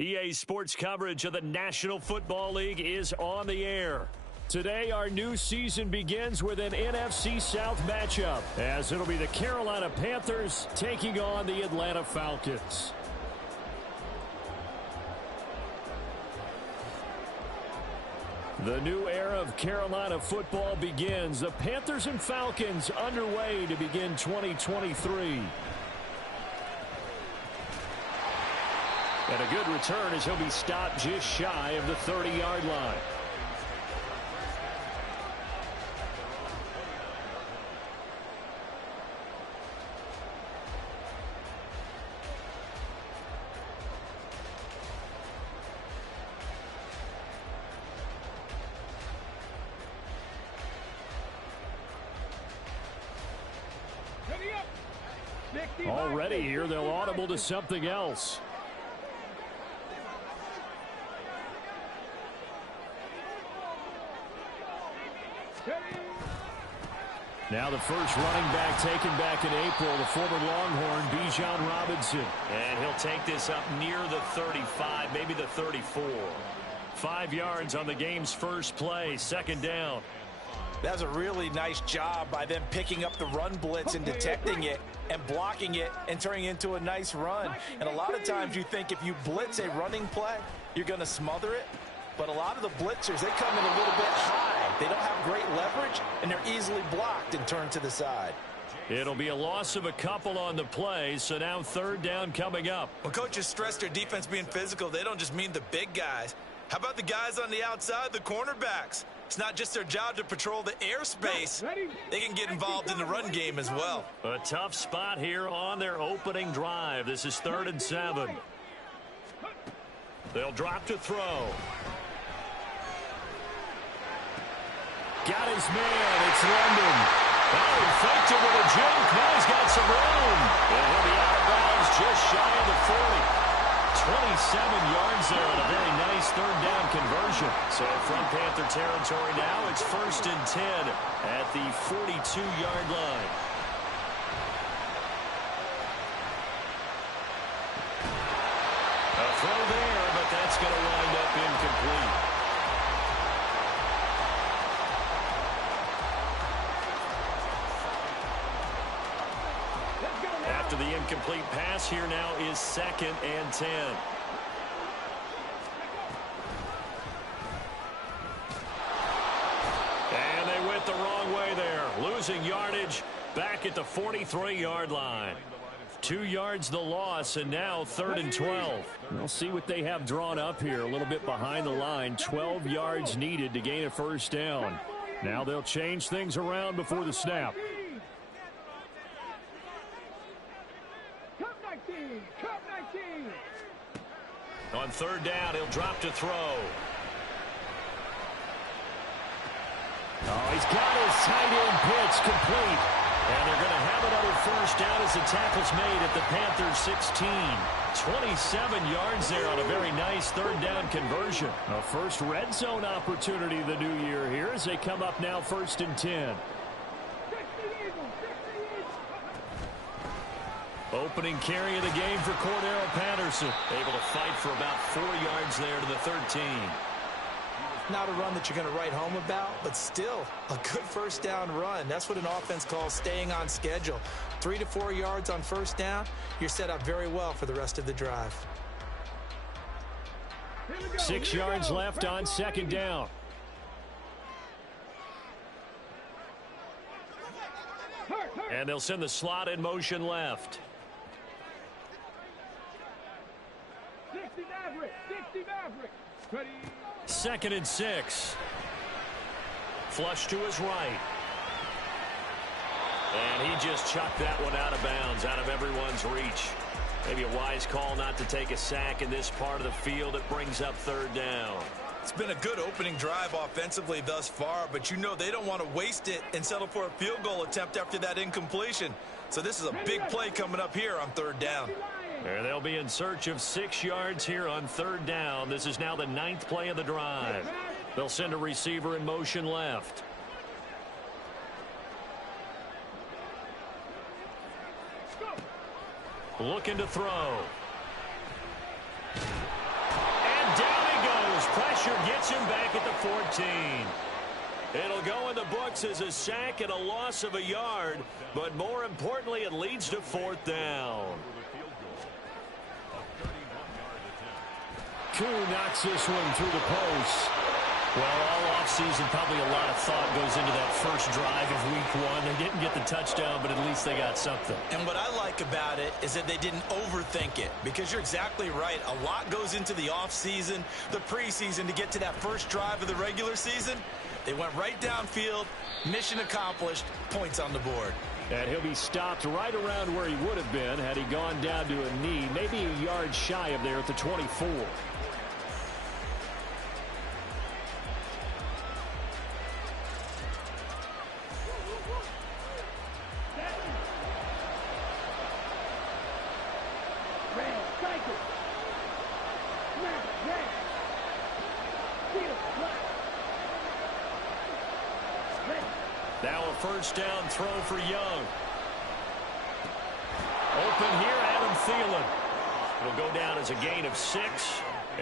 EA Sports coverage of the National Football League is on the air. Today, our new season begins with an NFC South matchup, as it'll be the Carolina Panthers taking on the Atlanta Falcons. The new era of Carolina football begins. The Panthers and Falcons underway to begin 2023. And a good return as he'll be stopped just shy of the 30-yard line. Already here, they'll audible to something else. Now the first running back taken back in April, the former Longhorn, Bijan Robinson. And he'll take this up near the 35, maybe the 34. 5 yards on the game's first play, second down. That was a really nice job by them picking up the run blitz and detecting it and blocking it and turning it into a nice run. And a lot of times you think if you blitz a running play, you're going to smother it. But a lot of the blitzers, they come in a little bit high. They don't have great leverage, and they're easily blocked and turned to the side. It'll be a loss of a couple on the play, so now third down coming up. When coaches stress their defense being physical, they don't just mean the big guys. How about the guys on the outside, the cornerbacks? It's not just their job to patrol the airspace. They can get involved in the run game as well. A tough spot here on their opening drive. This is 3rd and 7. They'll drop to throw. Got his man. It's London. Oh, he faked it with a juke. Now he's got some room. And he'll be out of bounds just shy of the 40. 27 yards there on a very nice third down conversion. So from Panther territory now, it's 1st and 10 at the 42-yard line. A throw there, but that's going to wind up incomplete. After the incomplete pass, here now is 2nd and 10. And they went the wrong way there. Losing yardage back at the 43-yard line. 2 yards the loss, and now 3rd and 12. We'll see what they have drawn up here. A little bit behind the line. 12 yards needed to gain a first down. Now they'll change things around before the snap. On 3rd down, he'll drop to throw. Oh, he's got his tight end pitch complete. And they're going to have another first down as the tackle's made at the Panthers 16. 27 yards there on a very nice third down conversion. A first red zone opportunity the new year here as they come up now 1st and 10. Opening carry of the game for Cordero Patterson. Able to fight for about 4 yards there to the 13. Not a run that you're going to write home about, but still a good first down run. That's what an offense calls staying on schedule. 3 to 4 yards on first down, you're set up very well for the rest of the drive. 6 yards left on 2nd down. And they'll send the slot in motion left. 2nd and 6. Flush to his right. And he just chucked that one out of bounds, out of everyone's reach. Maybe a wise call not to take a sack in this part of the field. It brings up 3rd down. It's been a good opening drive offensively thus far, but you know they don't want to waste it and settle for a field goal attempt after that incompletion. So this is a big play coming up here on 3rd down. And they'll be in search of 6 yards here on 3rd down. This is now the 9th play of the drive. They'll send a receiver in motion left. Looking to throw. pressure gets him back at the 14. It'll go in the books as a sack and a loss of a yard, but more importantly, it leads to 4th down. Koo knocks this one through the post. Well, all offseason, probably a lot of thought goes into that first drive of week 1. They didn't get the touchdown, but at least they got something. And what I like about it is that they didn't overthink it, because you're exactly right. A lot goes into the offseason, the preseason, to get to that first drive of the regular season. They went right downfield, mission accomplished, points on the board. And he'll be stopped right around where he would have been had he gone down to a knee, maybe a yard shy of there at the 24. Now a first down throw for Young. Open here, Adam Thielen. It'll go down as a gain of 6,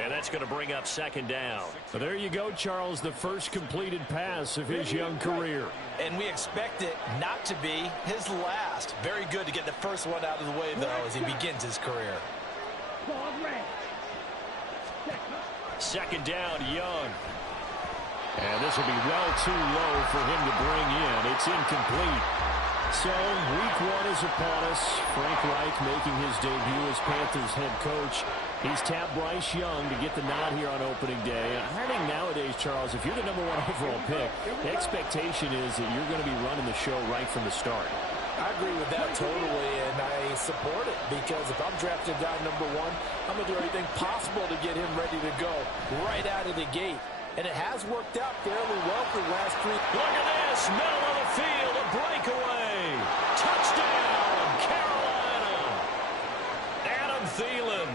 and that's going to bring up 2nd down. So there you go, Charles, the first completed pass of his young career. And we expect it not to be his last. Very good to get the first one out of the way, though, as he begins his career. 2nd down, Young. And this will be well too low for him to bring in. It's incomplete. So, week 1 is upon us. Frank Reich making his debut as Panthers head coach. He's tapped Bryce Young to get the nod here on opening day. And I think nowadays, Charles, if you're the #1 overall pick, the expectation is that you're going to be running the show right from the start. I agree with that totally, and I support it, because if I'm drafting guy #1, I'm going to do everything possible to get him ready to go right out of the gate. And it has worked out fairly well for the last 3. Look at this, middle of the field, a breakaway. Touchdown, Carolina. Adam Thielen,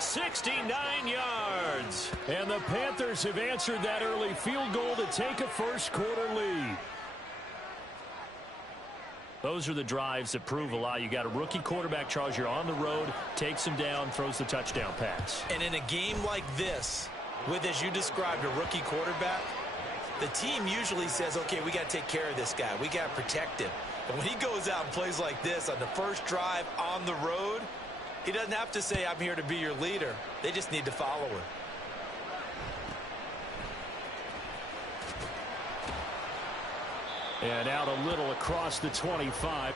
69 yards. And the Panthers have answered that early field goal to take a first-quarter lead. Those are the drives that prove a lot. You got a rookie quarterback, Charles. You're on the road, takes him down, throws the touchdown pass. And in a game like this, with, as you described, a rookie quarterback, the team usually says, okay, we got to take care of this guy. We got to protect him. And when he goes out and plays like this on the first drive on the road, he doesn't have to say, I'm here to be your leader. They just need to follow him. And out a little across the 25.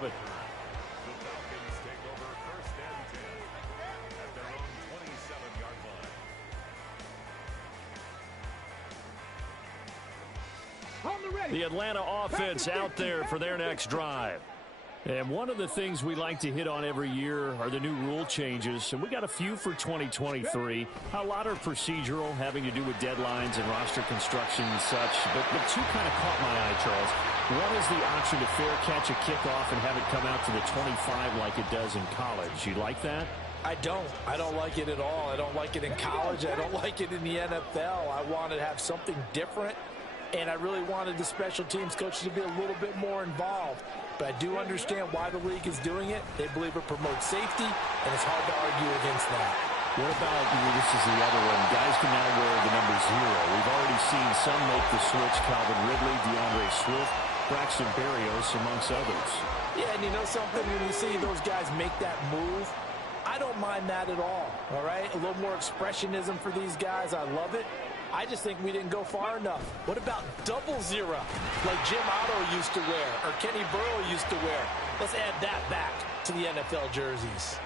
The Falcons take over 1st and 10 at their own 27-yard line. The Atlanta offense out there for their next drive. And one of the things we like to hit on every year are the new rule changes. And we got a few for 2023. A lot are procedural, having to do with deadlines and roster construction and such. But two kind of caught my eye, Charles. One is the option to fair catch a kickoff and have it come out to the 25 like it does in college. You like that? I don't like it at all. I don't like it in college. I don't like it in the NFL. I want to have something different. And I really wanted the special teams coaches to be a little bit more involved. But I do understand why the league is doing it. They believe it promotes safety, and it's hard to argue against that. What about, this is the other one, guys can now wear the number 0. We've already seen some make the switch, Calvin Ridley, DeAndre Swift, Braxton Berrios, amongst others. Yeah, and you know something? When you see those guys make that move, I don't mind that at all right? A little more expressionism for these guys. I love it. I just think we didn't go far enough. What about 00, like Jim Otto used to wear or Kenny Burrow used to wear? Let's add that back to the NFL jerseys.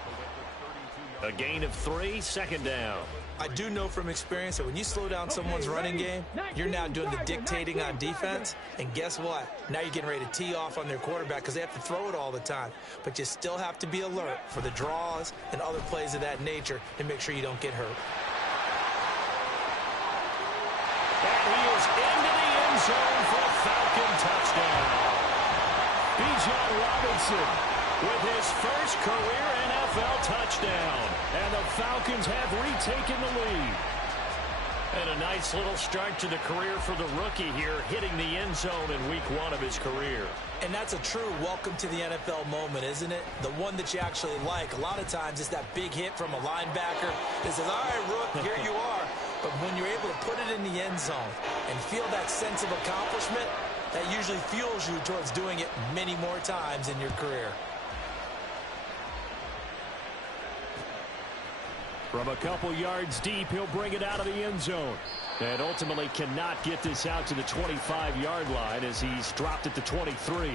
A gain of 3, 2nd down. I do know from experience that when you slow down someone's running game, you're now doing the dictating on defense. And guess what? Now you're getting ready to tee off on their quarterback because they have to throw it all the time. But you still have to be alert for the draws and other plays of that nature to make sure you don't get hurt. And he is into the end zone for a Falcon touchdown. Bijan Robinson with his first career NFL touchdown. And the Falcons have retaken the lead. And a nice little start to the career for the rookie here, hitting the end zone in week 1 of his career. And that's a true welcome to the NFL moment, isn't it? The one that you actually like. A lot of times it's that big hit from a linebacker that says, all right, Rook, here you are. But when you're able to put it in the end zone and feel that sense of accomplishment, that usually fuels you towards doing it many more times in your career. From a couple yards deep, he'll bring it out of the end zone. And ultimately cannot get this out to the 25-yard line as he's dropped it to 23.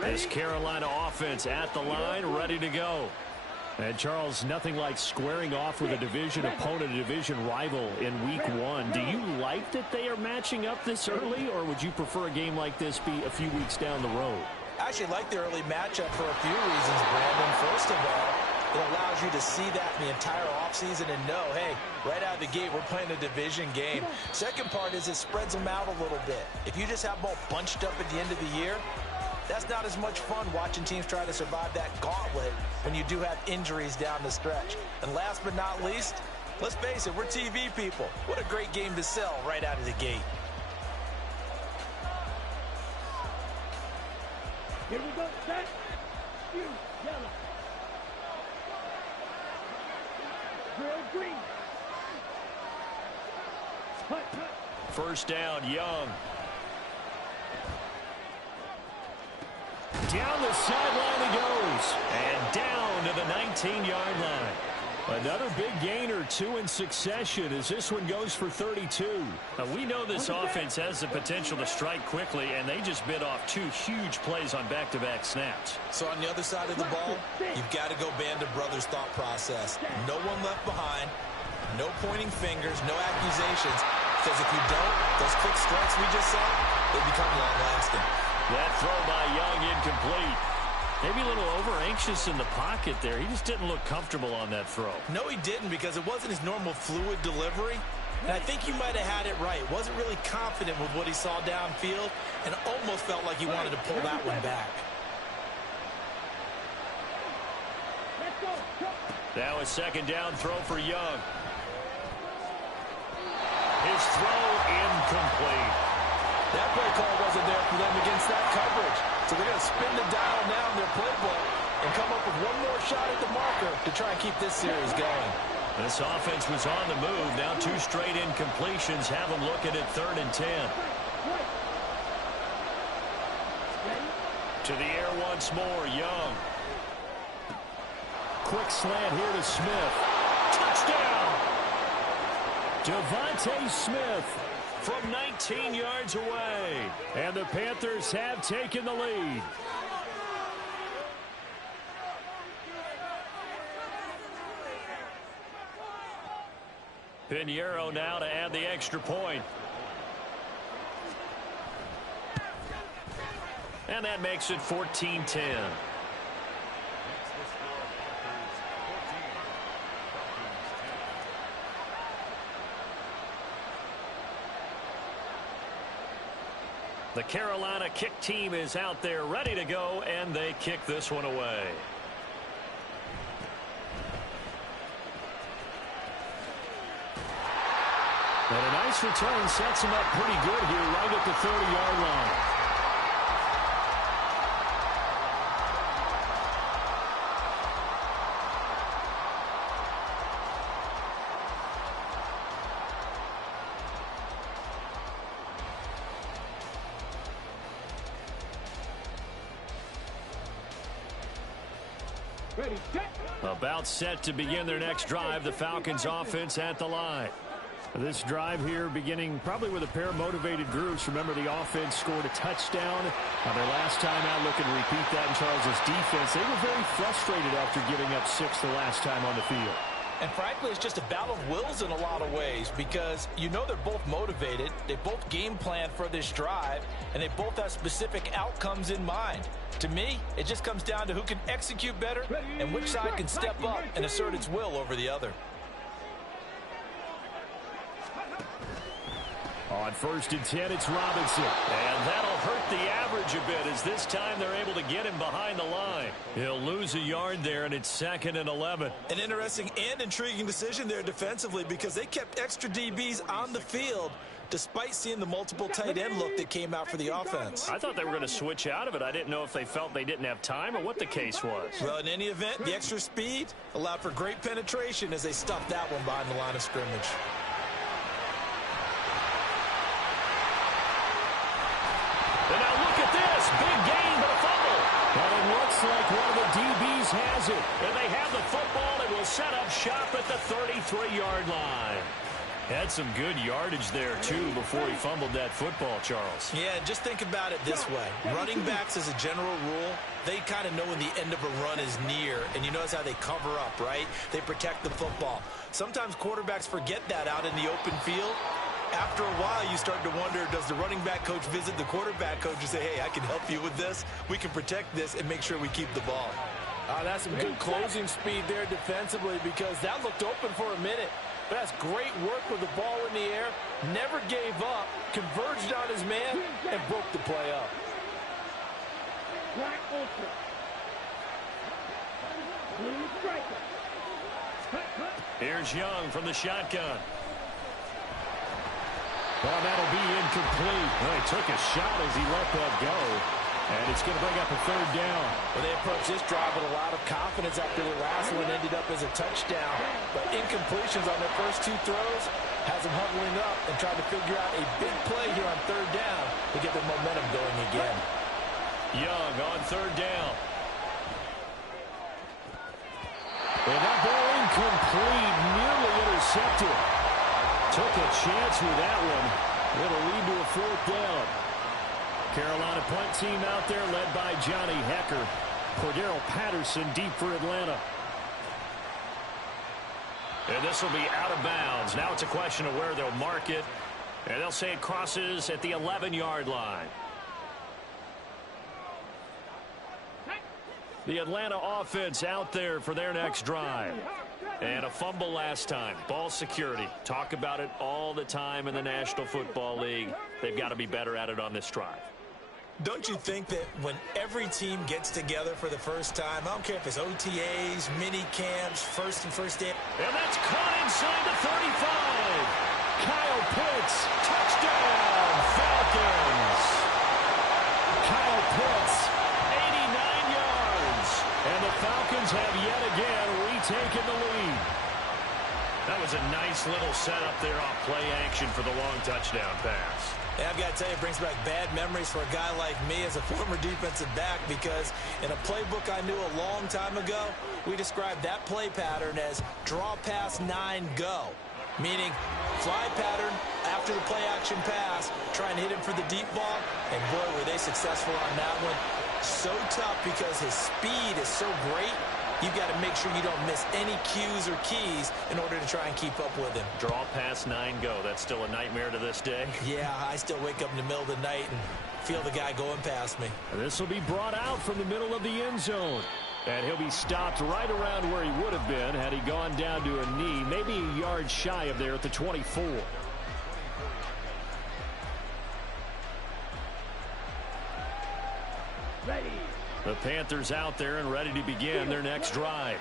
This Carolina offense at the line, ready to go. And, Charles, nothing like squaring off with a division opponent, a division rival in week 1. Do you like that they are matching up this early, or would you prefer a game like this be a few weeks down the road? I actually like the early matchup for a few reasons, Brandon. First of all, it allows you to see that in the entire offseason and know, hey, right out of the gate, we're playing a division game. Second part is it spreads them out a little bit. If you just have them all bunched up at the end of the year, that's not as much fun watching teams try to survive that gauntlet when you do have injuries down the stretch. And last but not least, let's face it, we're TV people. What a great game to sell right out of the gate. Here we go, set, you, yellow. Drill green. Cut. First down, Young. Down the sideline he goes. And down to the 19-yard line. Another big gain or 2 in succession as this one goes for 32. Now, we know this offense has the potential to strike quickly, and they just bit off 2 huge plays on back-to-back snaps. So on the other side of the ball, you've got to go Band of Brothers thought process. No one left behind, no pointing fingers, no accusations. Because if you don't, those quick strikes we just saw, they become long-lasting. That throw by Young incomplete. Maybe a little over-anxious in the pocket there. He just didn't look comfortable on that throw. No, he didn't, because it wasn't his normal fluid delivery. And I think you might have had it right. Wasn't really confident with what he saw downfield and almost felt like he wanted to pull that one back. Now a second down throw for Young. His throw incomplete. That play call wasn't there for them against that coverage. So they're going to spin the dial now in their playbook and come up with one more shot at the marker to try and keep this series going. This offense was on the move. Now 2 straight incompletions have them looking at 3rd and 10. To the air once more, Young. Quick slant here to Smith. Touchdown! Devontae Smith from 19 yards away. And the Panthers have taken the lead. Pinheiro now to add the extra point. And that makes it 14-10. The Carolina kick team is out there ready to go, and they kick this one away. And a nice return sets him up pretty good here right at the 30-yard line. About set to begin their next drive, the Falcons offense at the line. This drive here beginning probably with a pair of motivated groups. Remember, the offense scored a touchdown on their last time out. Looking to repeat that in Charles' defense. They were very frustrated after giving up 6 the last time on the field. And frankly, it's just a battle of wills in a lot of ways because you know they're both motivated, they both game plan for this drive, and they both have specific outcomes in mind. To me, it just comes down to who can execute better and which side can step up and assert its will over the other. On 1st and 10, it's Robinson. And that'll hurt the average a bit as this time they're able to get him behind the line. He'll lose a yard there, and it's 2nd and 11. An interesting and intriguing decision there defensively because they kept extra DBs on the field despite seeing the multiple tight end look that came out for the offense. I thought they were going to switch out of it. I didn't know if they felt they didn't have time or what the case was. Well, in any event, the extra speed allowed for great penetration as they stuffed that one behind the line of scrimmage. And now look at this. Big gain, but a fumble. And it looks like one of the DBs has it. And they have the football and will set up shop at the 33-yard line. Had some good yardage there, too, before he fumbled that football, Charles. Yeah, just think about it this way. Running backs, as a general rule, they kind of know when the end of a run is near. And you notice how they cover up, right? They protect the football. Sometimes quarterbacks forget that out in the open field. After a while, you start to wonder, does the running back coach visit the quarterback coach and say, hey, I can help you with this. We can protect this and make sure we keep the ball. That's some good closing speed there defensively because that looked open for a minute. But that's great work with the ball in the air. Never gave up, converged on his man, and broke the play up. Here's Young from the shotgun. Well, that'll be incomplete. Well, he took a shot as he let that go. And it's going to bring up a 3rd down. Well, they approached this drive with a lot of confidence after the last one ended up as a touchdown. But incompletions on their first 2 throws has them huddling up and trying to figure out a big play here on 3rd down to get their momentum going again. Young on 3rd down. And that ball incomplete, nearly intercepted. Took a chance with that one. It'll lead to a 4th down. Carolina punt team out there led by Johnny Hecker. Cordero Patterson deep for Atlanta. And this will be out of bounds. Now it's a question of where they'll mark it. And they'll say it crosses at the 11-yard line. The Atlanta offense out there for their next drive. And a fumble last time. Ball security. Talk about it all the time in the National Football League. They've got to be better at it on this drive. Don't you think that when every team gets together for the first time, I don't care if it's OTAs, mini camps, first day. And that's caught inside the 35. Kyle Pitts, touchdown, Falcons. Kyle Pitts, 89 yards. And the Falcons have yet again retaken the lead. That was a nice little setup there off play action for the long touchdown pass. Yeah, I've got to tell you, it brings back bad memories for a guy like me as a former defensive back because in a playbook I knew a long time ago, we described that play pattern as draw pass 9 go, meaning fly pattern after the play action pass, trying to hit him for the deep ball, and boy, were they successful on that one. So tough because his speed is so great. You've got to make sure you don't miss any cues or keys in order to try and keep up with him. Draw pass 9 go. That's still a nightmare to this day. Yeah, I still wake up in the middle of the night and feel the guy going past me. This will be brought out from the middle of the end zone. And he'll be stopped right around where he would have been had he gone down to a knee, maybe a yard shy of there at the 24. Ready. The Panthers out there and ready to begin their next drive.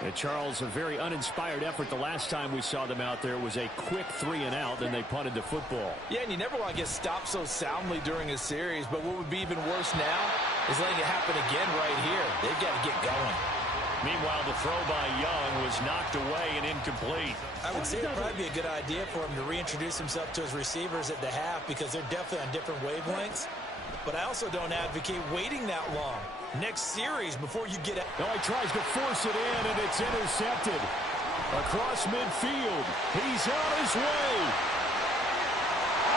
And Charles, a very uninspired effort the last time we saw them out there was a quick 3-and-out, then they punted the football. Yeah, and you never want to get stopped so soundly during a series, but what would be even worse now is letting it happen again right here. They've got to get going. Meanwhile, the throw by Young was knocked away and incomplete. I would say it would probably be a good idea for him to reintroduce himself to his receivers at the half because they're definitely on different wavelengths. But I also don't advocate waiting that long. Next series before you get it. Oh, he tries to force it in, and it's intercepted. Across midfield. He's on his way.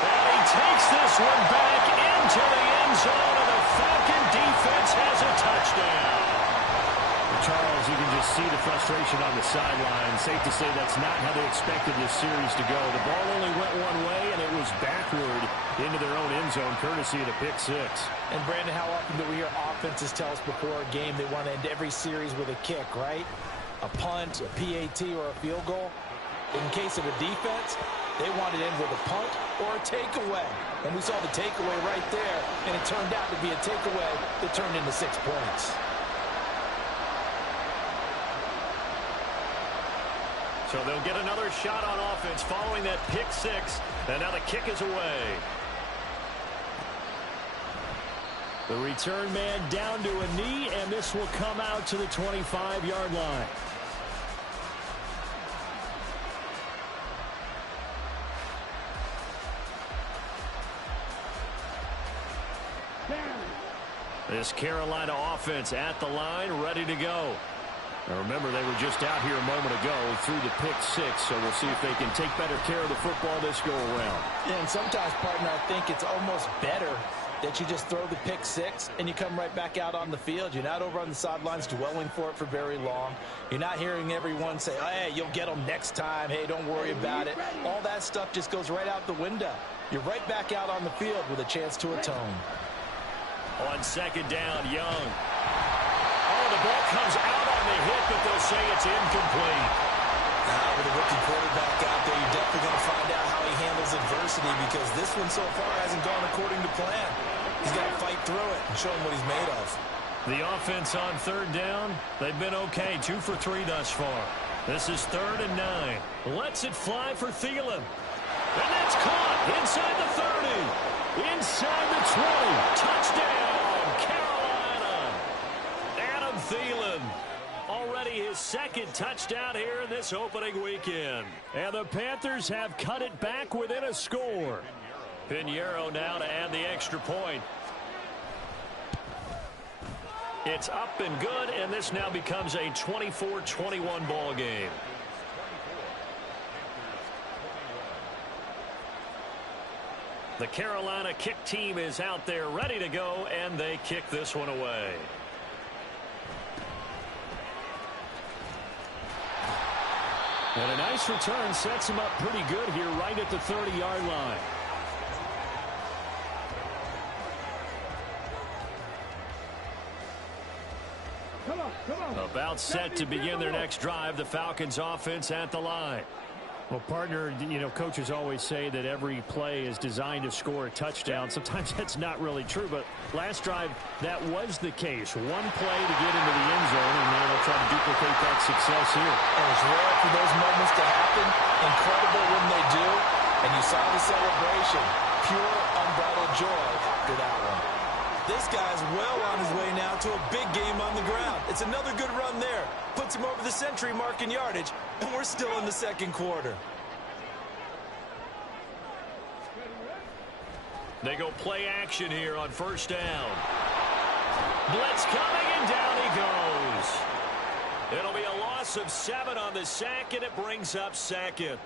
And he takes this one back into the end zone, and the Falcon defense has a touchdown. Charles, you can just see the frustration on the sideline. Safe to say that's not how they expected this series to go. The ball only went one way, and it was backward into their own end zone, courtesy of the pick six. And, Brandon, how often do we hear offenses tell us before a game they want to end every series with a kick, right? A punt, a PAT, or a field goal. In case of a defense, they want it in with a punt or a takeaway. And we saw the takeaway right there, and it turned out to be a takeaway that turned into 6 points. So they'll get another shot on offense following that pick six, and now the kick is away. The return man down to a knee, and this will come out to the 25-yard line. This Carolina offense at the line, ready to go. Now remember, they were just out here a moment ago through the pick six, so we'll see if they can take better care of the football this go-around. Yeah, and sometimes, partner, I think it's almost better that you just throw the pick six and you come right back out on the field. You're not over on the sidelines dwelling for it for very long. You're not hearing everyone say, hey, you'll get them next time. Hey, don't worry about it. All that stuff just goes right out the window. You're right back out on the field with a chance to atone. On second down, Young. Oh, the ball comes out on the hit, but they'll say it's incomplete. With a rookie quarterback out there, you're definitely going to find out how he handles adversity, because this one so far hasn't gone according to plan. He's got to fight through it and show him what he's made of. The offense on third down, they've been okay, 2 for 3 thus far. This is 3rd and 9. Lets it fly for Thielen. And that's caught inside the 30. Inside the 20. Touchdown, Carolina. Adam Thielen. Already his 2nd touchdown here in this opening weekend. And the Panthers have cut it back within a score. Pinheiro now to add the extra point. It's up and good, and this now becomes a 24-21 ball game. The Carolina kick team is out there ready to go, and they kick this one away. And a nice return sets him up pretty good here right at the 30-yard line. About set to begin their next drive, the Falcons offense at the line. Well, partner, you know, coaches always say that every play is designed to score a touchdown. Sometimes that's not really true, but last drive, that was the case. One play to get into the end zone, and now they'll try to duplicate that success here. And it's rare for those moments to happen. Incredible when they do. And you saw the celebration. Pure, unbridled joy after that one. This guy's well on his way now to a big game on the ground. It's another good run there. Puts him over the century mark in yardage, and we're still in the 2nd quarter. They go play action here on 1st down. Blitz coming, and down he goes. It'll be a loss of 7 on the sack, and it brings up 2nd.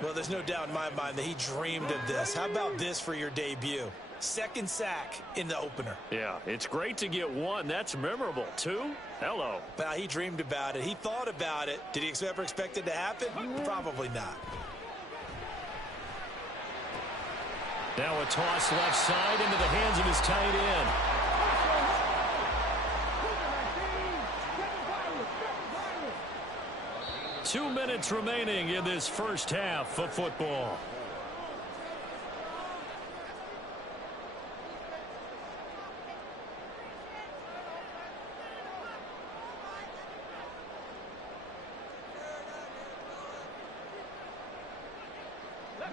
Well, there's no doubt in my mind that he dreamed of this. How about this for your debut? 2nd sack in the opener. Yeah, it's great to get 1. That's memorable. 2? Hello. Well, he dreamed about it. He thought about it. Did he ever expect it to happen? Probably not. Now a toss left side into the hands of his tight end. 2 minutes remaining in this first half of football.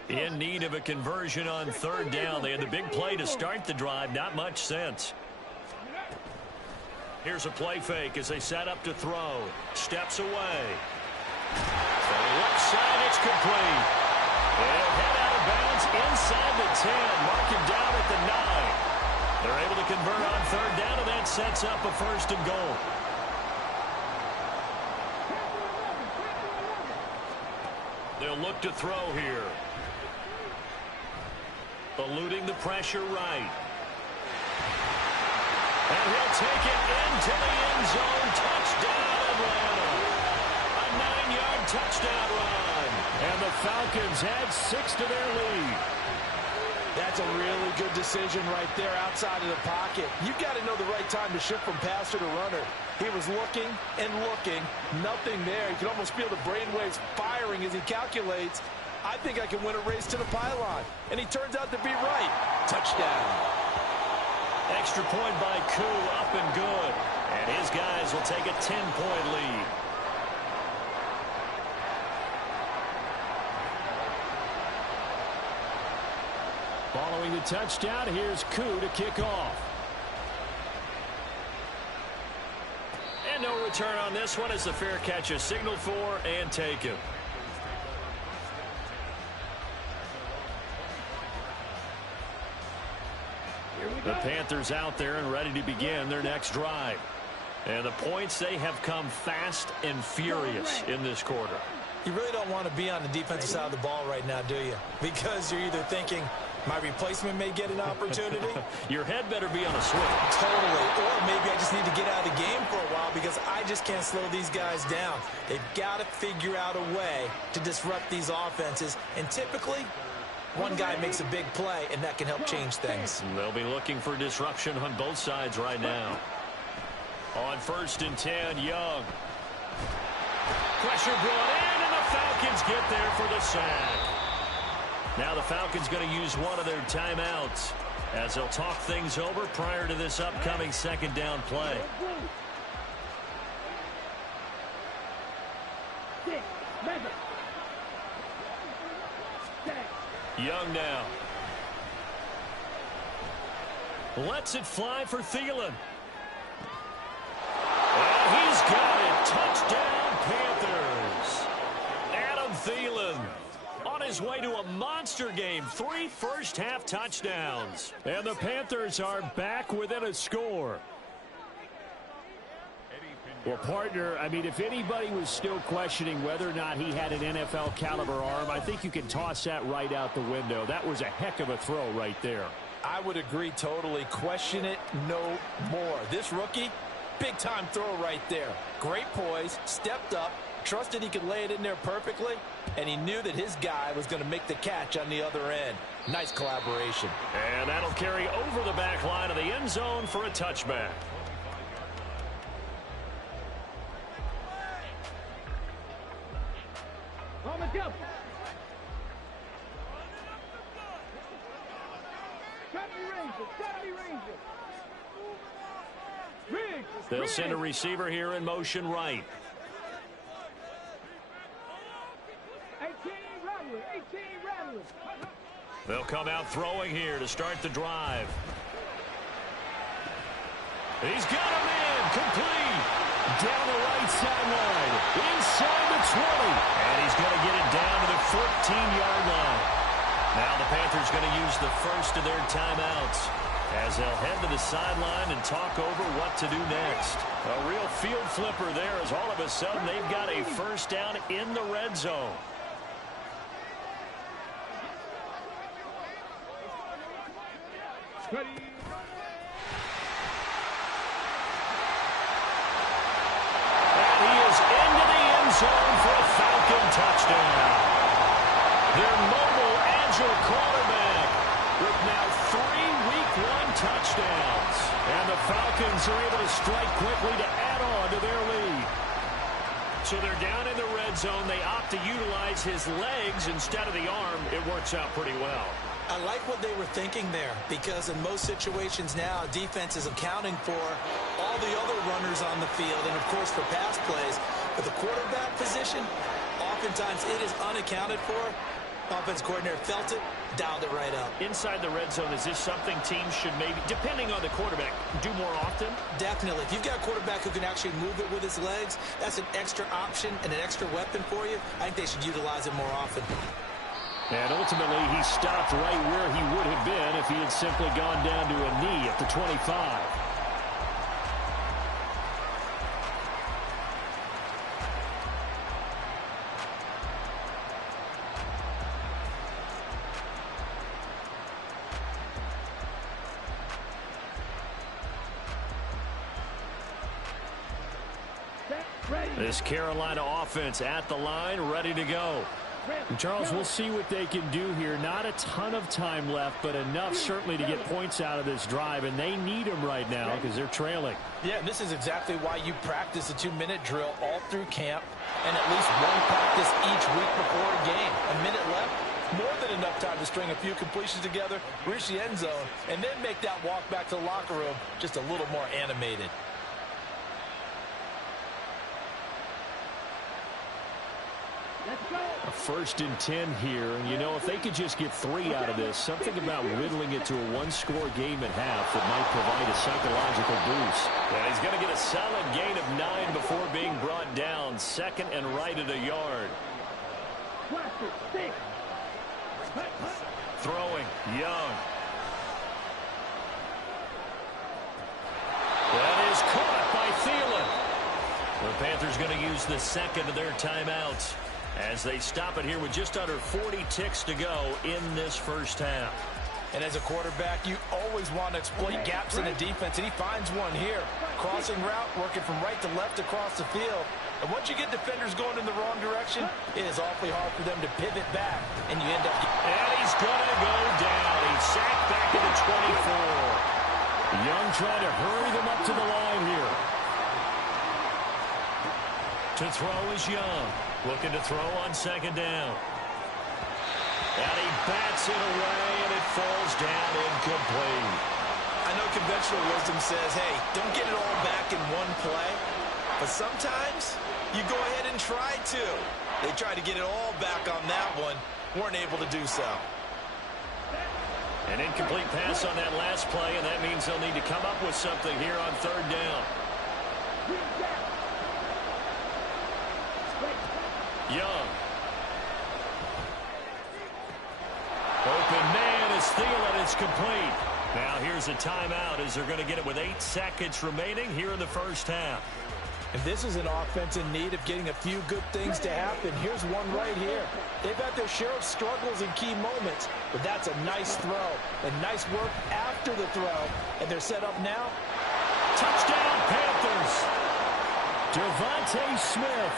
In need of a conversion on 3rd down. They had the big play to start the drive. Not much sense. Here's a play fake as they set up to throw. Steps away. To the left side, it's complete. They'll head out of bounds inside the 10. Mark him down at the 9. They're able to convert on 3rd down, and that sets up a 1st and goal. They'll look to throw here. Eluding the pressure right. And he'll take it into the end zone. Touchdown. Atlanta. A 9-yard touchdown run. And the Falcons add 6 to their lead. That's a really good decision right there outside of the pocket. You've got to know the right time to shift from passer to runner. He was looking and looking, nothing there. You can almost feel the brainwaves firing as he calculates, I think I can win a race to the pylon. And he turns out to be right. Touchdown. Extra point by Koo, up and good. And his guys will take a 10-point lead. Following the touchdown, here's Koo to kick off. And no return on this one as the fair catch is signaled for and taken. The Panthers out there and ready to begin their next drive. And the points, they have come fast and furious in this quarter. You really don't want to be on the defensive side of the ball right now, do you? Because you're either thinking, my replacement may get an opportunity. Your head better be on a swivel. Totally. Or maybe I just need to get out of the game for a while because I just can't slow these guys down. They've got to figure out a way to disrupt these offenses. And typically, one guy makes a big play, and that can help change things. They'll be looking for disruption on both sides right now. On 1st and 10, Young. Pressure brought in, and the Falcons get there for the sack. Now the Falcons going to use one of their timeouts as they'll talk things over prior to this upcoming 2nd down play. Young now. Lets it fly for Thielen. And he's got it. Touchdown, Panthers. Adam Thielen on his way to a monster game. 3 first-half touchdowns. And the Panthers are back within a score. Well, partner, I mean, if anybody was still questioning whether or not he had an NFL caliber arm, I think you can toss that right out the window. That was a heck of a throw right there. I would agree totally. Question it no more. This rookie, big-time throw right there. Great poise, stepped up, trusted he could lay it in there perfectly, and he knew that his guy was going to make the catch on the other end. Nice collaboration. And that'll carry over the back line of the end zone for a touchback. They'll send a receiver here in motion right. 18 Rattler. They'll come out throwing here to start the drive. He's got him in. Complete. Down the right sideline. Inside the 20. And he's going to get it down to the 14-yard line. Now the Panthers going to use the first of their timeouts as they'll head to the sideline and talk over what to do next. A real field flipper there as all of a sudden they've got a first down in the red zone. Ready. And he is into the end zone for a Falcon touchdown. Their mobile, agile quarterback with now 3 Week 1 touchdowns. And the Falcons are able to strike quickly to add on to their lead. So they're down in the red zone. They opt to utilize his legs instead of the arm. It works out pretty well. I like what they were thinking there because in most situations now, defense is accounting for all the other runners on the field and, of course, for pass plays. But the quarterback position, oftentimes it is unaccounted for. Offense coordinator felt it, dialed it right up. Inside the red zone, is this something teams should maybe, depending on the quarterback, do more often? Definitely. If you've got a quarterback who can actually move it with his legs, that's an extra option and an extra weapon for you. I think they should utilize it more often. And ultimately, he stopped right where he would have been if he had simply gone down to a knee at the 25. This Carolina offense at the line, ready to go. And Charles, we'll see what they can do here. Not a ton of time left, but enough certainly to get points out of this drive, and they need them right now because they're trailing. Yeah, and this is exactly why you practice a 2-minute drill all through camp and at least one practice each week before a game. A minute left, more than enough time to string a few completions together, reach the end zone, and then make that walk back to the locker room just a little more animated. A 1st and 10 here, and you know, if they could just get 3 out of this, something about whittling it to a 1-score game at half that might provide a psychological boost. And he's going to get a solid gain of 9 before being brought down. 2nd and right at a yard. Throwing, Young. That is caught by Thielen. The Panthers going to use the 2nd of their timeouts as they stop it here with just under 40 ticks to go in this first half. And as a quarterback, you always want to exploit gaps in the defense, and he finds one here. Crossing route, working from right to left across the field. And once you get defenders going in the wrong direction, it is awfully hard for them to pivot back, and you end up... And he's going to go down. He's sacked back at the 24. Young trying to hurry them up to the line here. To throw is Young. Looking to throw on 2nd down. And he bats it away, and it falls down incomplete. I know conventional wisdom says, hey, don't get it all back in one play. But sometimes you go ahead and try to. They tried to get it all back on that one. Weren't able to do so. An incomplete pass on that last play, and that means they'll need to come up with something here on 3rd down. Young. Open man is Thielen. It's complete. Now here's a timeout as they're going to get it with 8 seconds remaining here in the first half. And this is an offense in need of getting a few good things to happen. Here's one right here. They've had their share of struggles in key moments, but that's a nice throw. And nice work after the throw. And they're set up now. Touchdown, Panthers. Devontae Smith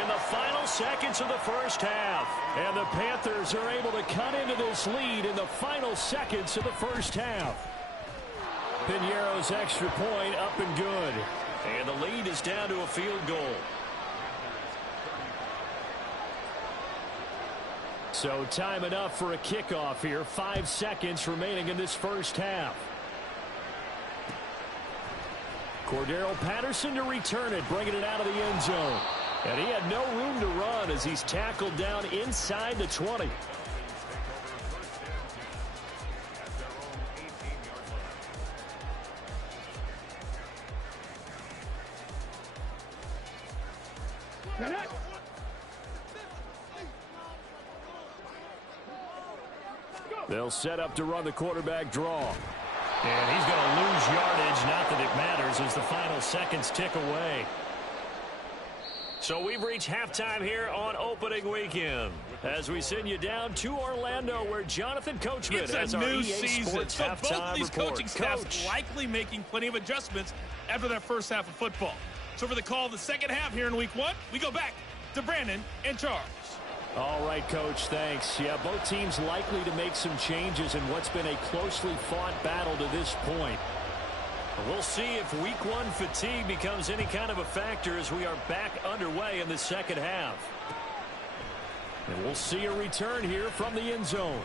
in the final seconds of the first half. And the Panthers are able to cut into this lead in the final seconds of the first half. Piñeiro's extra point up and good. And the lead is down to a field goal. So time enough for a kickoff here. 5 seconds remaining in this first half. Cordero Patterson to return it, bringing it out of the end zone. And he had no room to run as he's tackled down inside the 20. They'll set up to run the quarterback draw. And he's going to lose yardage, not that it matters, as the final seconds tick away. So we've reached halftime here on opening weekend as we send you down to Orlando, where Jonathan Coachman has our EA Sports so halftime both of these report. coaching staffs likely making plenty of adjustments after that first half of football. So for the call of the second half here in week 1, we go back to Brandon and Charles. All right, Coach, thanks. Yeah, both teams likely to make some changes in what's been a closely fought battle to this point. We'll see if week 1 fatigue becomes any kind of a factor as we are back underway in the second half. And we'll see a return here from the end zone.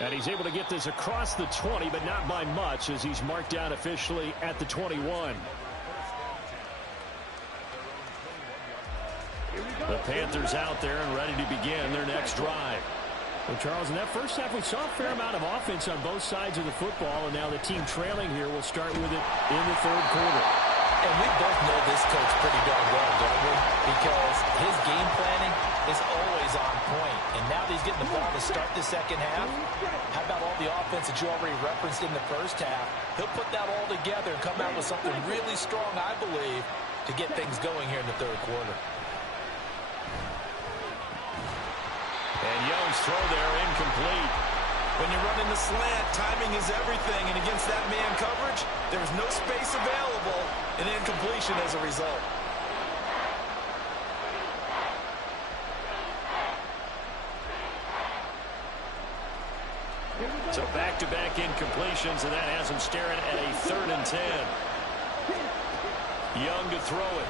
And he's able to get this across the 20, but not by much, as he's marked down officially at the 21. The Panthers out there and ready to begin their next drive. Well, Charles, in that first half, we saw a fair amount of offense on both sides of the football, and now the team trailing here will start with it in the third quarter. And we both know this coach pretty darn well, don't we? Because his game planning is always on point. And now that he's getting the ball to start the second half, how about all the offense that you already referenced in the first half? He'll put that all together and come out with something really strong, I believe, to get things going here in the third quarter. And Young's throw there incomplete. When you're running the slant, timing is everything. And against that man coverage, there's no space available, and incompletion as a result. back-to-back incompletions, and that has him staring at a 3rd and 10. Young to throw it.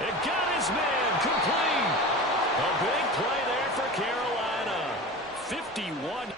It got his man complete. A big play there for Carolina. 51.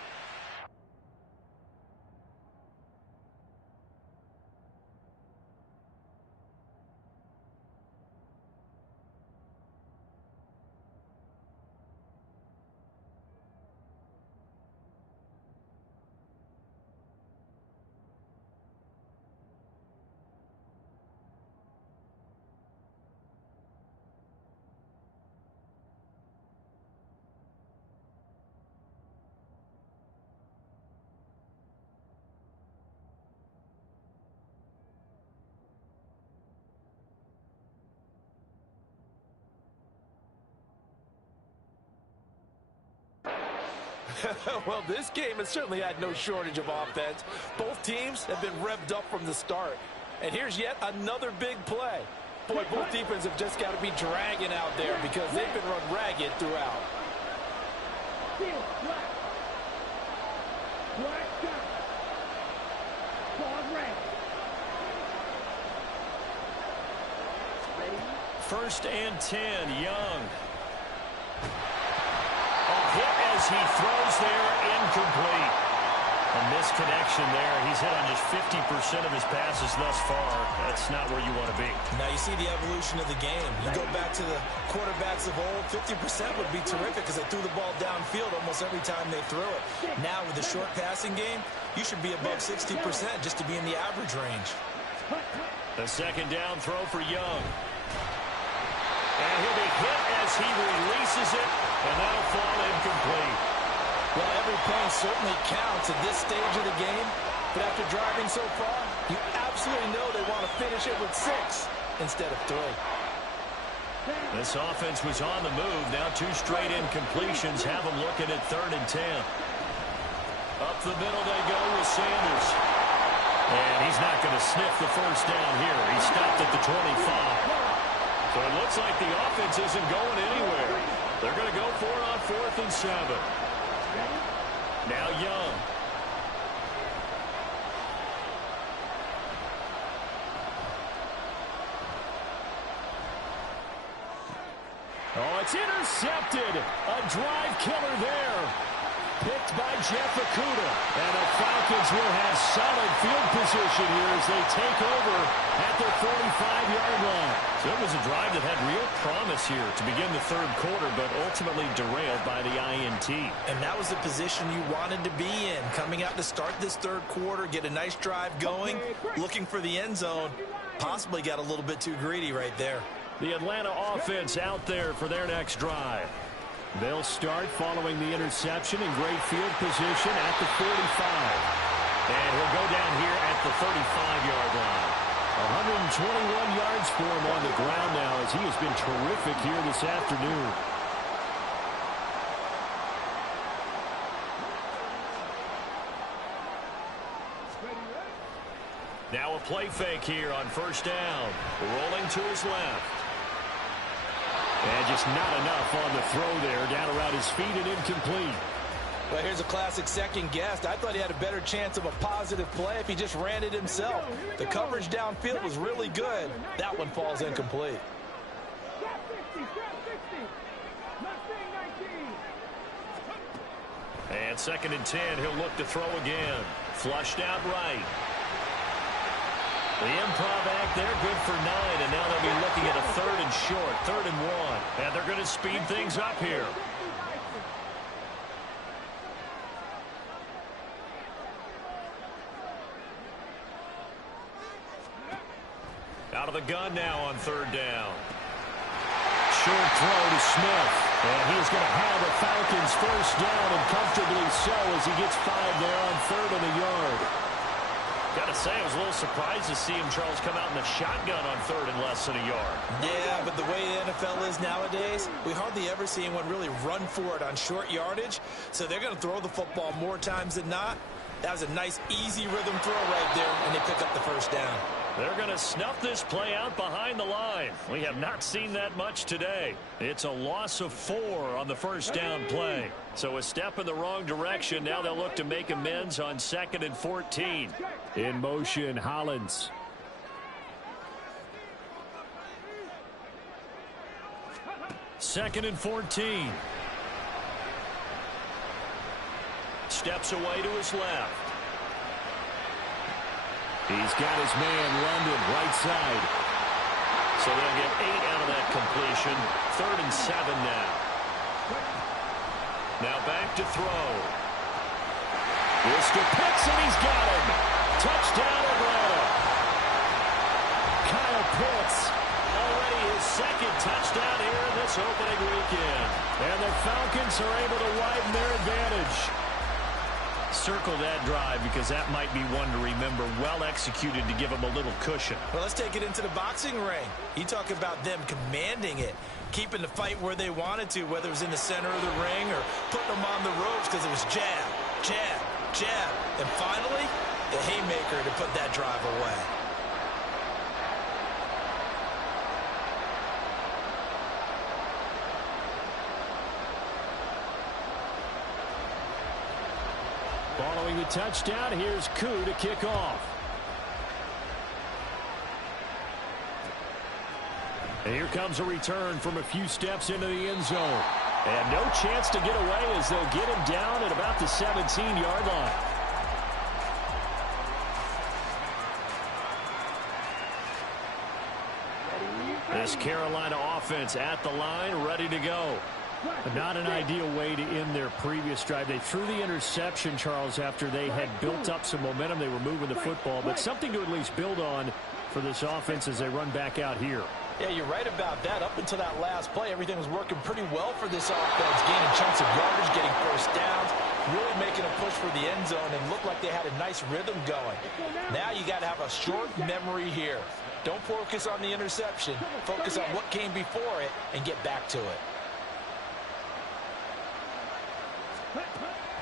Well, this game has certainly had no shortage of offense. Both teams have been revved up from the start. And here's yet another big play. Boy, both defenses have just got to be dragging out there because they've been run ragged throughout. First and 10, Young. Hit as he throws there, incomplete. A misconnection there. He's hit on just 50% of his passes thus far. That's not where you want to be. Now you see the evolution of the game. You go back to the quarterbacks of old, 50% would be terrific because they threw the ball downfield almost every time they threw it. Now with the short passing game, you should be above 60% just to be in the average range. The second down throw for Young. And he'll be hit as he releases it, and that'll fall incomplete. Well, every point certainly counts at this stage of the game, but after driving so far, you absolutely know they want to finish it with 6 instead of 3. This offense was on the move. Now 2 straight incompletions have them looking at 3rd and 10. Up the middle they go with Sanders. And he's not going to sniff the first down here. He stopped at the 25. So it looks like the offense isn't going anywhere. They're going to go for it on 4th and 7. Now Young. Oh, it's intercepted. A drive killer there. Picked by Jeff Okudah. And the Falcons will have solid field position here as they take over at their 45-yard line. So it was a drive that had real promise here to begin the 3rd quarter, but ultimately derailed by the INT. And that was the position you wanted to be in. Coming out to start this 3rd quarter, get a nice drive going, looking for the end zone. Possibly got a little bit too greedy right there. The Atlanta offense out there for their next drive. They'll start following the interception in great field position at the 45. And he'll go down here at the 35-yard line. 121 yards for him on the ground now as he has been terrific here this afternoon. Now a play fake here on 1st down. Rolling to his left. And just not enough on the throw there. Down around his feet and incomplete. Well, here's a classic second guess. I thought he had a better chance of a positive play if he just ran it himself. The coverage downfield was really good. That one falls incomplete. And 2nd and 10, he'll look to throw again. Flushed out right. The improv act there, good for 9, and now they'll be looking at a 3rd and short, 3rd and 1. And they're going to speed things up here. Out of the gun now on 3rd down. Short throw to Smith. And he's going to have the Falcons 1st down, and comfortably so as he gets 5 there on 3rd and a yard. Got to say, I was a little surprised to see him, Charles, come out in the shotgun on 3rd and less than a yard. Yeah, but the way the NFL is nowadays, we hardly ever see anyone really run for it on short yardage. So they're going to throw the football more times than not. That was a nice, easy rhythm throw right there, and they pick up the 1st down. They're going to snuff this play out behind the line. We have not seen that much today. It's a loss of 4 on the first down play. So a step in the wrong direction. Now they'll look to make amends on 2nd and 14. In motion, Hollins. Second and 14. Steps away to his left. He's got his man, London, right side. So they'll get 8 out of that completion. 3rd and 7 now. Now back to throw. Mr. Pitts, and he's got him. Touchdown, Atlanta. Kyle Pitts, already his 2nd touchdown here in this opening weekend. And the Falcons are able to widen their advantage. Circle that drive because that might be one to remember. Well executed to give them a little cushion. Well, let's take it into the boxing ring. You talk about them commanding it, keeping the fight where they wanted to, whether it was in the center of the ring or putting them on the ropes because it was jab, jab, jab. And finally, the haymaker to put that drive away. Following the touchdown, here's Koo to kick off. And here comes a return from a few steps into the end zone. And no chance to get away as they'll get him down at about the 17-yard line. This Carolina offense at the line, ready to go. But not an ideal way to end their previous drive. They threw the interception, Charles, after they had built up some momentum. They were moving the football, but something to at least build on for this offense as they run back out here. Yeah, you're right about that. Up until that last play, everything was working pretty well for this offense, gaining chunks of yardage, getting first downs, really making a push for the end zone, and looked like they had a nice rhythm going. Now you got to have a short memory here. Don't focus on the interception. Focus on what came before it and get back to it.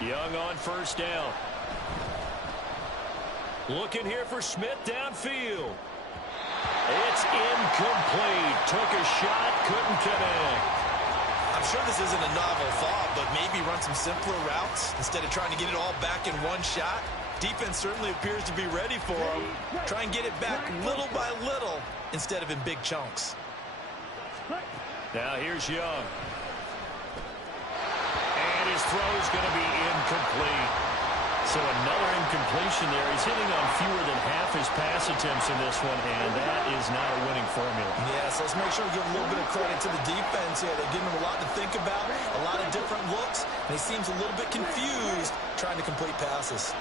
Young on first down. Looking here for Smith downfield. It's incomplete. Took a shot, couldn't connect. I'm sure this isn't a novel thought, but maybe run some simpler routes instead of trying to get it all back in one shot. Defense certainly appears to be ready for him. Try and get it back little by little instead of in big chunks. Now here's Young. And his throw is going to be incomplete. So another incompletion there. He's hitting on fewer than half his pass attempts in this one, and that is not a winning formula. Yes, let's make sure we give a little bit of credit to the defense here. They're giving him a lot to think about, a lot of different looks, and he seems a little bit confused trying to complete passes.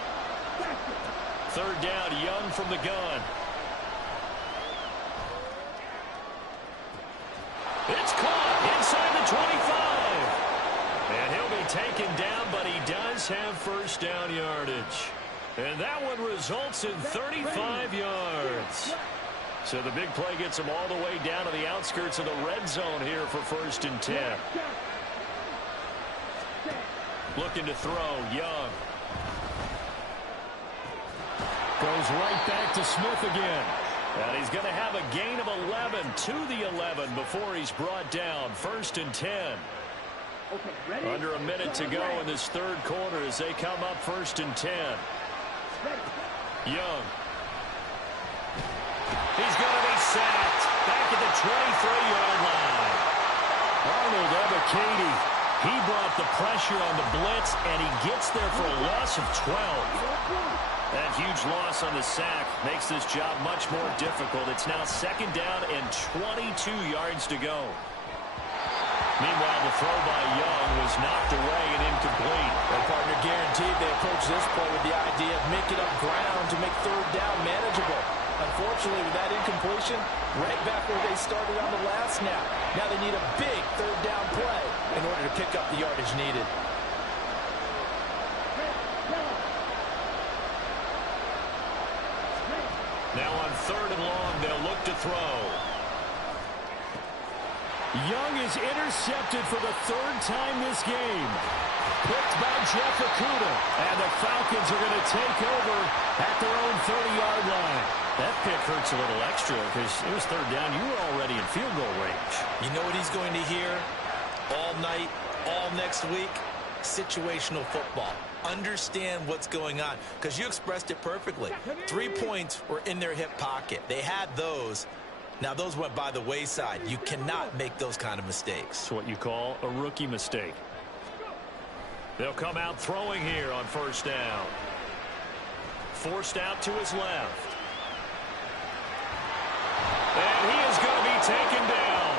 3rd down, Young from the gun. It's caught inside the 25. And he'll be taken down, but he does have first down yardage. And that one results in 35 yards. So the big play gets him all the way down to the outskirts of the red zone here for 1st and 10. Looking to throw, Young. Goes right back to Smith again. And he's going to have a gain of 11 to the 11 before he's brought down. 1st and 10. Under a minute to go in this 3rd quarter as they come up 1st and 10. Young. He's going to be sacked back at the 23-yard line. Arnold Ebiketie. He brought the pressure on the blitz, and he gets there for a loss of 12. That huge loss on the sack makes this job much more difficult. It's now 2nd down and 22 yards to go. Meanwhile, the throw by Young was knocked away and incomplete. Well, partner, guaranteed they approach this play with the idea of making up ground to make 3rd down manageable. Unfortunately, with that incompletion, right back where they started on the last snap. Now they need a big 3rd down play in order to pick up the yardage needed. Now on 3rd and long, they'll look to throw. Young is intercepted for the 3rd time this game. Picked by Jeff Okudah. And the Falcons are going to take over at their own 30-yard line. That pick hurts a little extra because it was third down. You were already in field goal range. You know what he's going to hear all night, all next week? Situational football. Understand what's going on, because you expressed it perfectly. 3 points were in their hip pocket. They had those. Now, those went by the wayside. You cannot make those kind of mistakes. It's what you call a rookie mistake. They'll come out throwing here on first down. Forced out to his left. And he is going to be taken down.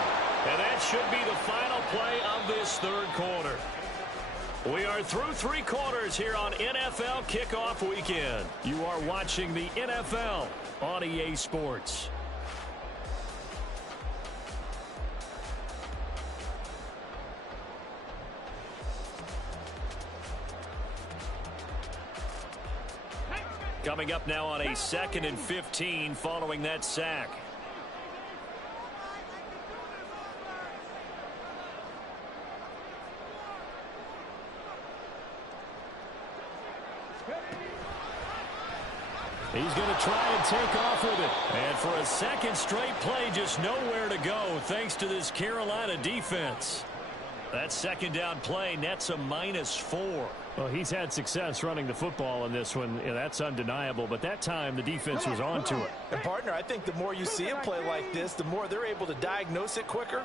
And that should be the final play of this third quarter. We are through 3 quarters here on NFL Kickoff Weekend. You are watching the NFL on EA Sports. Coming up now on a 2nd and 15 following that sack. He's going to try and take off with it. And for a second straight play, just nowhere to go thanks to this Carolina defense. That second down play nets a -4. Well, he's had success running the football in this one. Yeah, that's undeniable. But that time, the defense was on to it. And, partner, I think the more you see a play like this, the more they're able to diagnose it quicker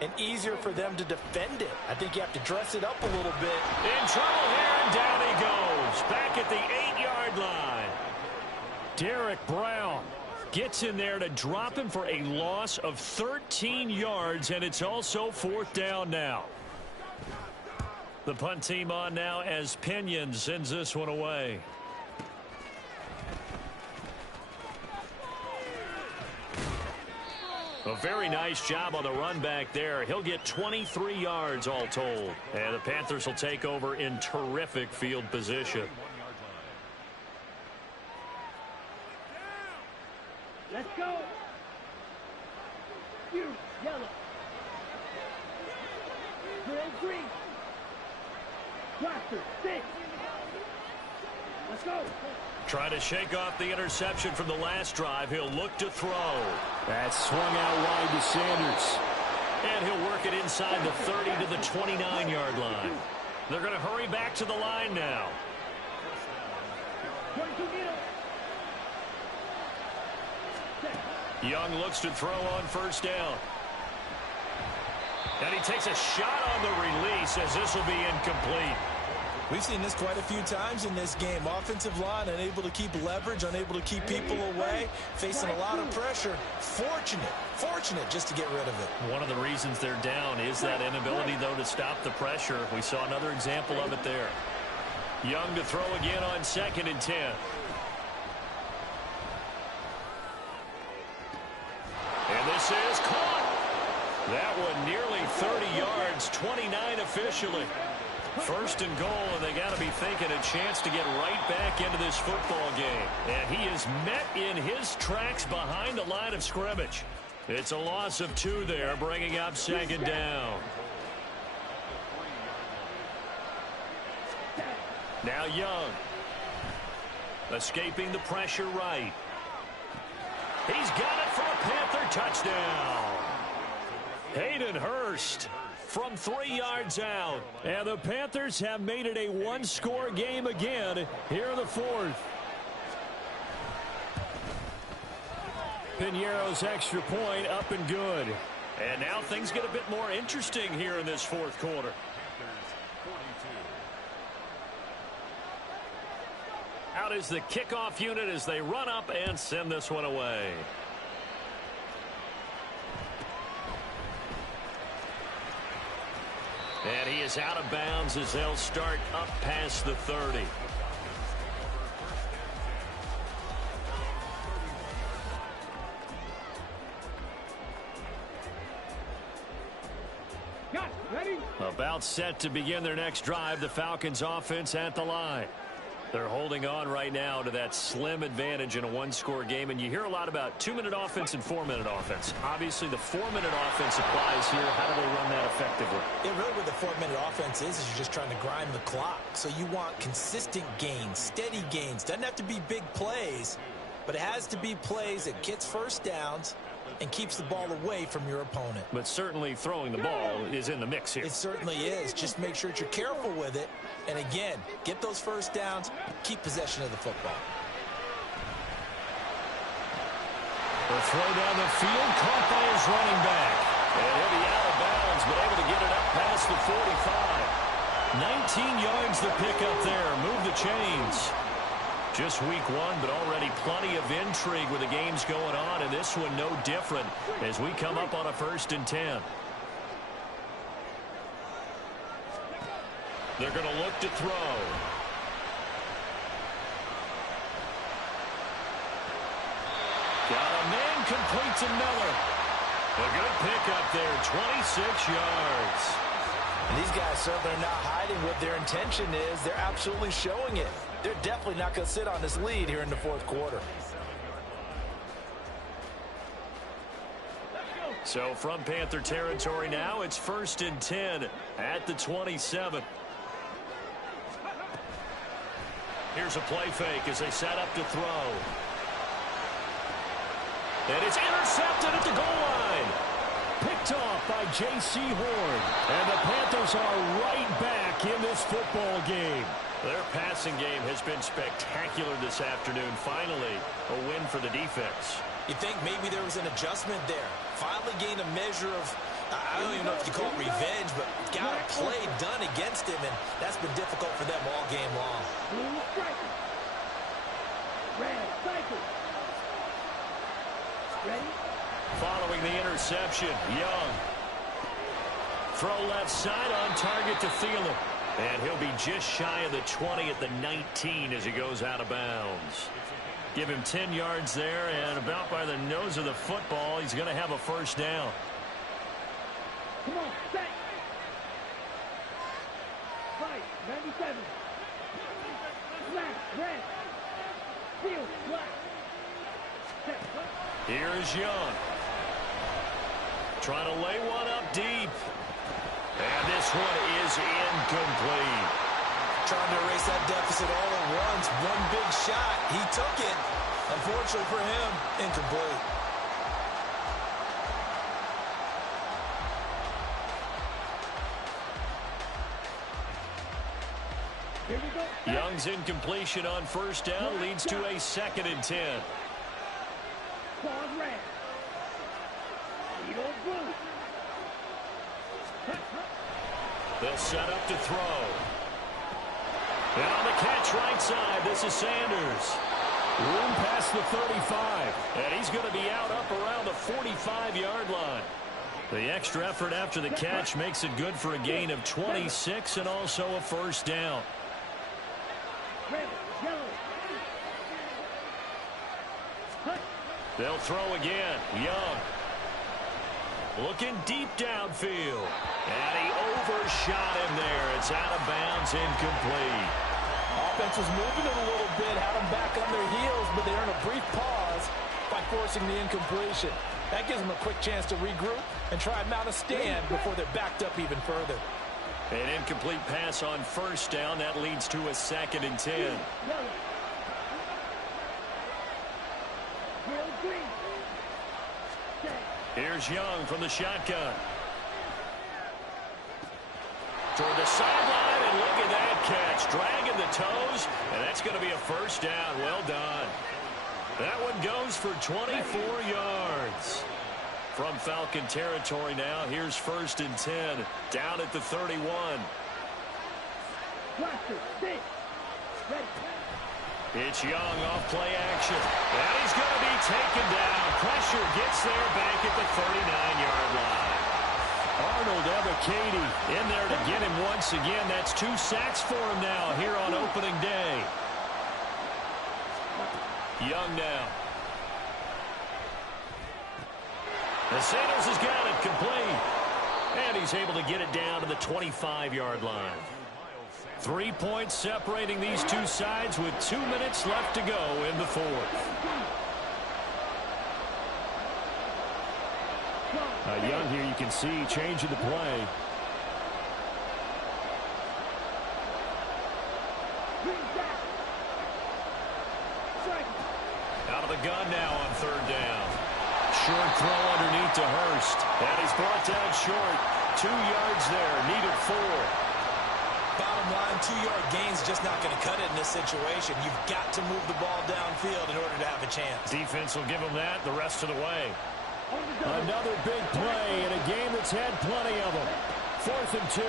and easier for them to defend it. I think you have to dress it up a little bit. In trouble here, and down he goes. Back at the 8-yard line. Derek Brown gets in there to drop him for a loss of 13 yards, and it's also 4th down now. The punt team on now as Pinion sends this one away. A very nice job on the run back there. He'll get 23 yards all told. And the Panthers will take over in terrific field position. Let's go. You, yellow. Red, green. Blaster, 6. Let's go. Trying to shake off the interception from the last drive. He'll look to throw. That's swung out wide to Sanders. And he'll work it inside the 30 to the 29-yard line. They're going to hurry back to the line now. 22 meter. Young looks to throw on first down. And he takes a shot on the release as this will be incomplete. We've seen this quite a few times in this game. Offensive line unable to keep leverage, unable to keep people away, facing a lot of pressure. Fortunate just to get rid of it. One of the reasons they're down is that inability, though, to stop the pressure. We saw another example of it there. Young to throw again on 2nd and 10. And this is caught. That one nearly 30 yards, 29 officially. 1st and goal, and they got to be thinking a chance to get right back into this football game. And he is met in his tracks behind the line of scrimmage. It's a loss of 2 there, bringing up 2nd down. Now Young. Escaping the pressure right. He's got it for a Panther touchdown. Hayden Hurst from 3 yards out. And the Panthers have made it a 1-score game again here in the 4th. Piñeiro's extra point up and good. And now things get a bit more interesting here in this 4th quarter. Out is the kickoff unit as they run up and send this one away. And he is out of bounds as they'll start up past the 30. Ready? About set to begin their next drive, the Falcons offense at the line. They're holding on right now to that slim advantage in a 1-score game, and you hear a lot about 2-minute offense and 4-minute offense. Obviously, the 4-minute offense applies here. How do they run that effectively? Yeah, really what the 4-minute offense is you're just trying to grind the clock. So you want consistent gains, steady gains. Doesn't have to be big plays, but it has to be plays that gets first downs and keeps the ball away from your opponent. But certainly throwing the ball is in the mix here. It certainly is. Just make sure that you're careful with it. And again, get those first downs, keep possession of the football. The throw down the field, caught by his running back. And he'll be out of bounds, but able to get it up past the 45. 19 yards to pick up there. Move the chains. Just week one, but already plenty of intrigue with the games going on, and this one no different as we come up on a 1st and 10. They're going to look to throw. Got a man, complete to Miller. A good pickup there, 26 yards. And these guys certainly are not hiding what their intention is. They're absolutely showing it. They're definitely not going to sit on this lead here in the 4th quarter. So from Panther territory now, it's 1st and 10 at the 27. Here's a play fake as they set up to throw. And it's intercepted at the goal line. Picked off by J.C. Horn. And the Panthers are right back in this football game. Their passing game has been spectacular this afternoon. Finally, a win for the defense. You think maybe there was an adjustment there. Finally gained a measure of, I don't even know if you call it revenge, but got a play done against him, and that's been difficult for them all game long. Following the interception, Young. Throw left side on target to Thielen. And he'll be just shy of the 20 at the 19 as he goes out of bounds. Give him 10 yards there, and about by the nose of the football, he's going to have a 1st down. Come on, set. Fight, 97. Slash, red. Field, black. Here's Young. Trying to lay one up deep. And this one is incomplete. Trying to erase that deficit all at once. One big shot. He took it. Unfortunately for him, incomplete. Here we go. Young's incompletion on 1st down leads to a 2nd and 10. Claws red. Eagle blue. They'll set up to throw. And on the catch right side, this is Sanders. Room past the 35. And he's going to be out up around the 45-yard line. The extra effort after the catch makes it good for a gain of 26 and also a 1st down. Red, yellow. They'll throw again. Young. Looking deep downfield. And he overshot him there. It's out of bounds, incomplete. Offense was moving it a little bit, had them back on their heels, but they earned a brief pause by forcing the incompletion. That gives them a quick chance to regroup and try and mount a stand before they're backed up even further. An incomplete pass on 1st down. That leads to a 2nd and 10. Yellow. Green. Here's Young from the shotgun. Toward the sideline, and look at that catch. Dragging the toes, and that's going to be a 1st down. Well done. That one goes for 24 yards. From Falcon territory now, here's 1st and 10. Down at the 31. Blaster, six. Ready. It's Young off play action. And he's going to be taken down. Pressure gets there back at the 39-yard line. Arnold Ebiketie in there to get him once again. That's 2 sacks for him now here on opening day. Young now. The Sanders has got it complete. And he's able to get it down to the 25-yard line. 3 points separating these two sides with 2 minutes left to go in the 4th. Young here, you can see change of the play. Out of the gun now on third down. Short throw underneath to Hurst. And he's brought down short. 2 yards there. Needed 4. Bottom line, 2-yard gain's just not going to cut it in this situation. You've got to move the ball downfield in order to have a chance. Defense will give them that the rest of the way. Another big play in a game that's had plenty of them. 4th and 2.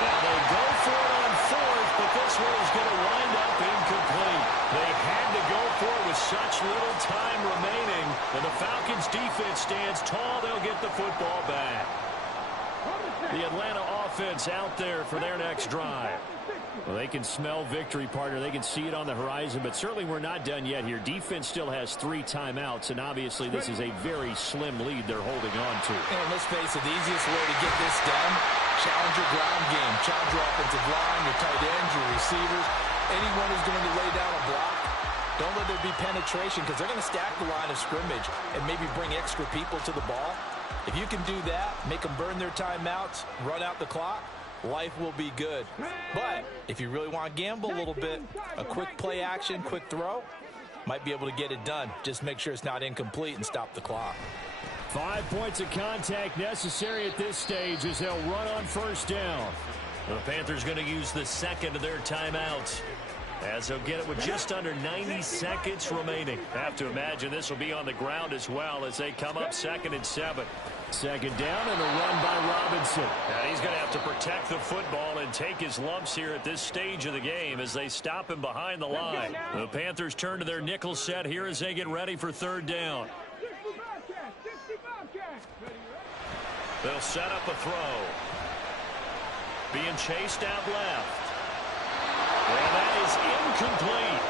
Now they go for it on 4th, but this one is going to wind up incomplete. They had to go for it with such little time remaining. And the Falcons defense stands tall. They'll get the football back. The Atlanta offense out there for their next drive. Well, they can smell victory, partner. They can see it on the horizon, but certainly we're not done yet here. Defense still has 3 timeouts, and obviously this is a very slim lead they're holding on to. And let's face it, the easiest way to get this done, challenge your ground game. Challenge your offensive line, your tight ends, your receivers, anyone who's going to lay down a block. Don't let there be penetration because they're going to stack the line of scrimmage and maybe bring extra people to the ball. If you can do that, make them burn their timeouts, run out the clock, life will be good. But if you really want to gamble a little bit, a quick play action, quick throw, might be able to get it done. Just make sure it's not incomplete and stop the clock. 5 points of contact necessary at this stage as they'll run on first down. The Panthers going to use the second of their timeouts, as they'll get it with just under 90 seconds remaining. Have to imagine this will be on the ground as well as they come up 2nd and 7. 2nd down and a run by Robinson. And he's going to have to protect the football and take his lumps here at this stage of the game as they stop him behind the line. The Panthers turn to their nickel set here as they get ready for 3rd down. They'll set up a throw. Being chased out left. And that is incomplete.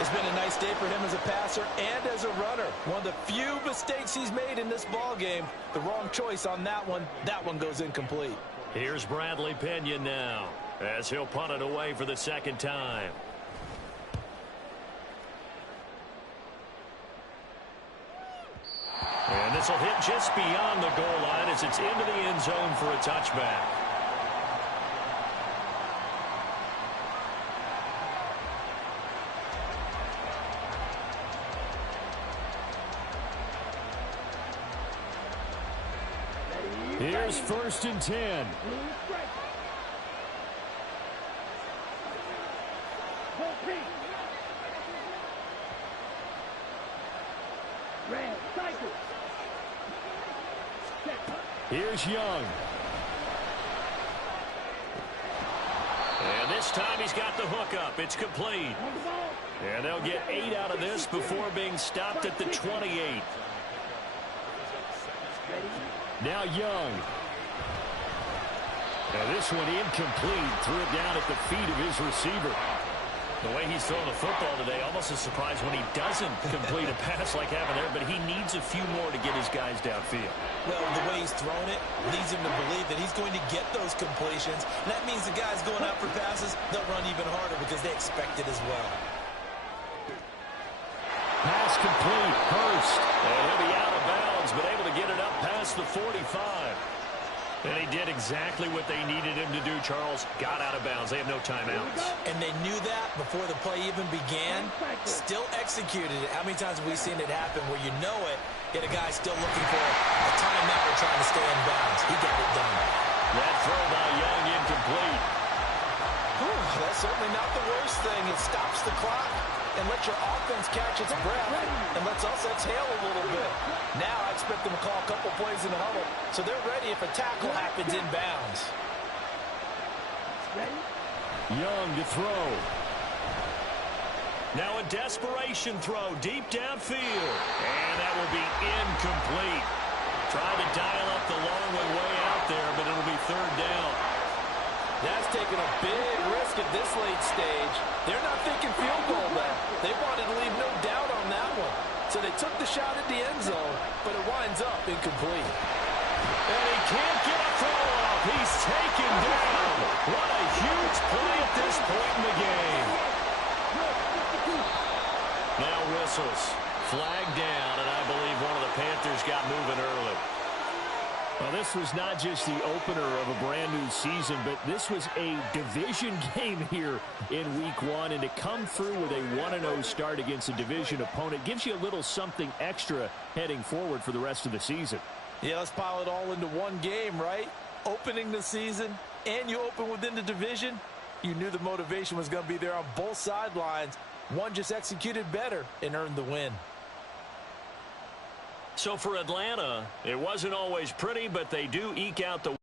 It's been a nice day for him as a passer and as a runner. One of the few mistakes he's made in this ball game. The wrong choice on that one. That one goes incomplete. Here's Bradley Pinion now as he'll punt it away for the 2nd time. And this will hit just beyond the goal line as it's into the end zone for a touchback. Here's 1st and 10. Here's Young. And this time he's got the hook up. It's complete. And they'll get 8 out of this before being stopped at the 28. Now Young. And this one incomplete. Threw it down at the feet of his receiver. The way he's throwing the football today, almost a surprise when he doesn't complete a pass like happened there, but he needs a few more to get his guys downfield. Well, the way he's thrown it leads him to believe that he's going to get those completions. And that means the guys going out for passes, they'll run even harder because they expect it as well. Pass complete. Hurst. And he'll be out of bounds, but able to get it up past the 45. And he did exactly what they needed him to do, Charles. Got out of bounds. They have no timeouts. And they knew that before the play even began. Still executed it. How many times have we seen it happen where you know it, yet a guy still looking for a timeout or trying to stay in bounds? He got it done. That throw by Young incomplete. That's certainly not the worst thing. It stops the clock and lets your offense catch its breath and lets us exhale a little bit. Now I expect them to call a couple plays in the huddle so they're ready if a tackle happens in bounds. Young to throw. Now a desperation throw deep downfield. And that will be incomplete. Trying to dial up the long way out there, but it'll be 3rd down. That's taking a big risk at this late stage. They're not thinking field goal there. They wanted to leave no doubt on that one. So they took the shot at the end zone, but it winds up incomplete. And he can't get a throw off. He's taken down. What a huge play at this point in the game. Now whistles. Flag down, and I believe one of the Panthers got moving early. Well, this was not just the opener of a brand-new season, but this was a division game here in Week 1. And to come through with a 1-0 start against a division opponent gives you a little something extra heading forward for the rest of the season. Yeah, let's pile it all into one game, right? Opening the season, and you open within the division. You knew the motivation was going to be there on both sidelines. One just executed better and earned the win. So for Atlanta, it wasn't always pretty, but they do eke out the